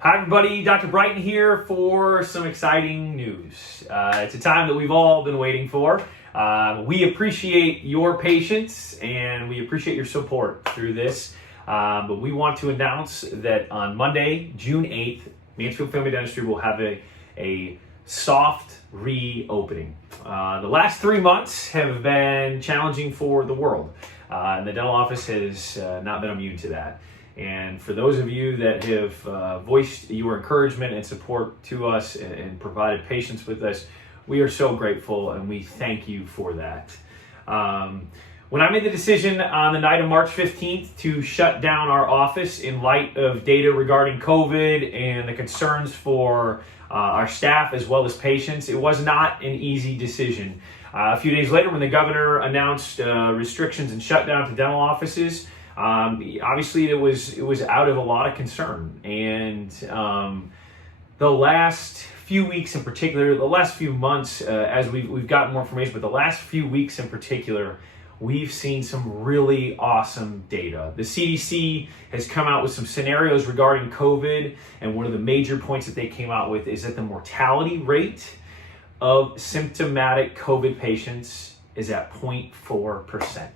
Hi everybody, Dr. Brighton here for some exciting news. It's a time that we've all been waiting for. We appreciate your patience and we appreciate your support through this. But we want to announce that on Monday, June 8th, Mansfield Family Dentistry will have a soft reopening. The last 3 months have been challenging for the world, and the dental office has not been immune to that. And for those of you that have voiced your encouragement and support to us and provided patience with us, we are so grateful and we thank you for that. When I made the decision on the night of March 15th to shut down our office in light of data regarding COVID and the concerns for our staff as well as patients, it was not an easy decision. A few days later, when the governor announced restrictions and shutdown to dental offices, obviously it was out of a lot of concern. And the last few weeks in particular, the last few months, as we've gotten more information, but the last few weeks in particular, we've seen some really awesome data. The CDC has come out with some scenarios regarding COVID, and one of the major points that they came out with is that the mortality rate of symptomatic COVID patients is at 0.4%.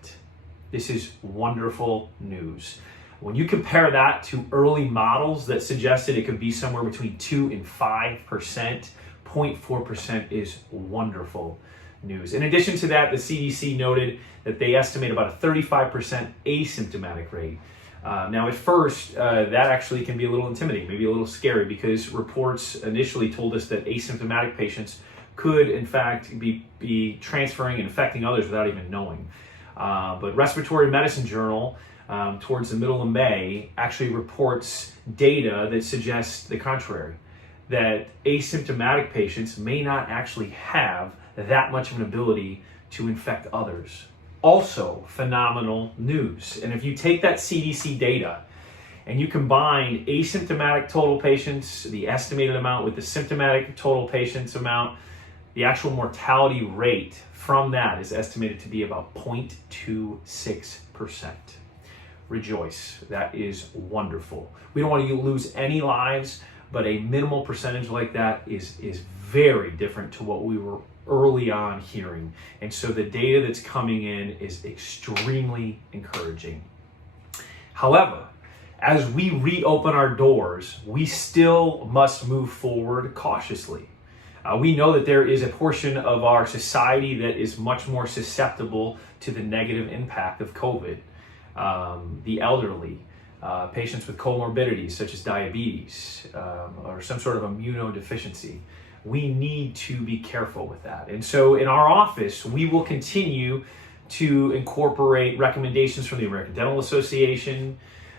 This is wonderful news. When you compare that to early models that suggested it could be somewhere between 2 and 5%, 0.4% is wonderful news. In addition to that, the CDC noted that they estimate about a 35% asymptomatic rate. Now at first, that actually can be a little intimidating, maybe a little scary, because reports initially told us that asymptomatic patients could in fact be transferring and infecting others without even knowing. But Respiratory Medicine Journal, towards the middle of May, actually reports data that suggests the contrary, that asymptomatic patients may not actually have that much of an ability to infect others. Also phenomenal news. And if you take that CDC data and you combine asymptomatic total patients, the estimated amount, with the symptomatic total patients amount, the actual mortality rate from that is estimated to be about 0.26%. Rejoice. That is wonderful. We don't want to lose any lives, but a minimal percentage like that is very different to what we were early on hearing. And so the data that's coming in is extremely encouraging. However, as we reopen our doors, we still must move forward cautiously. We know that there is a portion of our society that is much more susceptible to the negative impact of COVID. The elderly, patients with comorbidities such as diabetes or some sort of immunodeficiency. We need to be careful with that. And so in our office, we will continue to incorporate recommendations from the American Dental Association,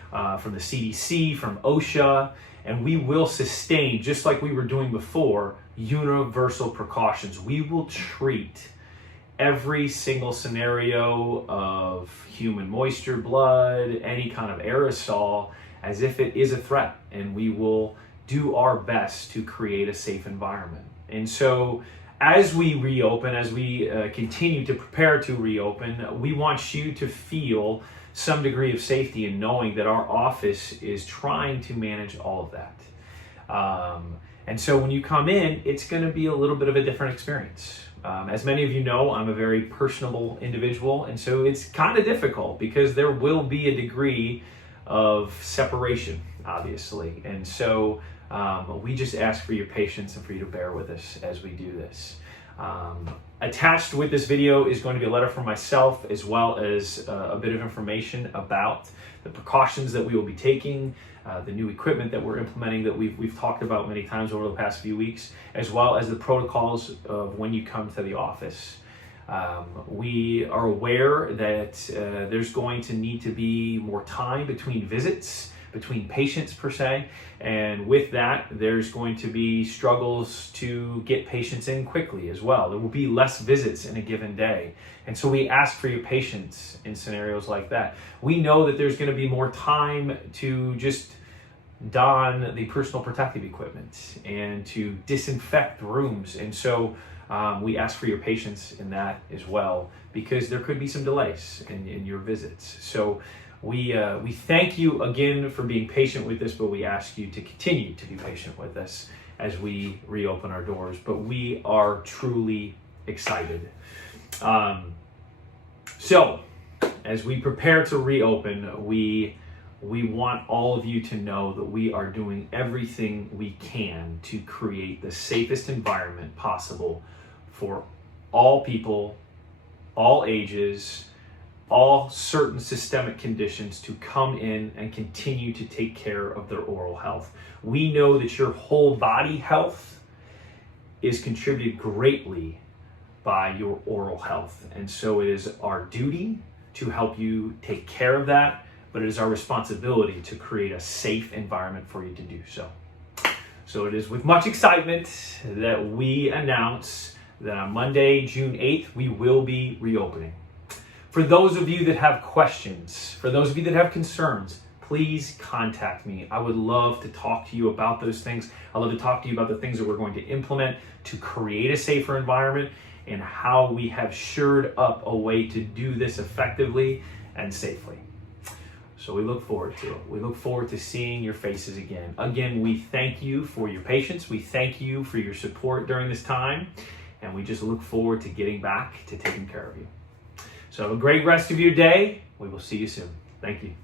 from the CDC, from OSHA, and we will sustain, just like we were doing before, universal precautions. We will treat every single scenario of human moisture, blood, any kind of aerosol as if it is a threat, and we will do our best to create a safe environment. And so as we reopen, as we continue to prepare to reopen, we want you to feel some degree of safety in knowing that our office is trying to manage all of that. And so when you come in, it's going to be a little bit of a different experience. As many of you know, I'm a very personable individual, and so it's kind of difficult because there will be a degree of separation, obviously. And so we just ask for your patience and for you to bear with us as we do this. Attached with this video is going to be a letter from myself, as well as a bit of information about the precautions that we will be taking, the new equipment that we're implementing that we've talked about many times over the past few weeks, as well as the protocols of when you come to the office. We are aware that there's going to need to be more time between visits, between patients per se, and with that there's going to be struggles to get patients in quickly as well. There will be less visits in a given day, and so we ask for your patience in scenarios like that. We know that there's going to be more time to just don the personal protective equipment and to disinfect rooms, and so we ask for your patience in that as well, because there could be some delays in your visits. So We thank you again for being patient with us, but we ask you to continue to be patient with us as we reopen our doors. But we are truly excited. So, as we prepare to reopen, we want all of you to know that we are doing everything we can to create the safest environment possible for all people, all ages, all certain systemic conditions to come in and continue to take care of their oral health. We know that your whole body health is contributed greatly by your oral health. And so it is our duty to help you take care of that, but it is our responsibility to create a safe environment for you to do so. So it is with much excitement that we announce that on Monday, June 8th, we will be reopening. For those of you that have questions, for those of you that have concerns, please contact me. I would love to talk to you about those things. I'd love to talk to you about the things that we're going to implement to create a safer environment and how we have shored up a way to do this effectively and safely. So we look forward to it. We look forward to seeing your faces again. Again, we thank you for your patience. We thank you for your support during this time. And we just look forward to getting back to taking care of you. So have a great rest of your day. We will see you soon. Thank you.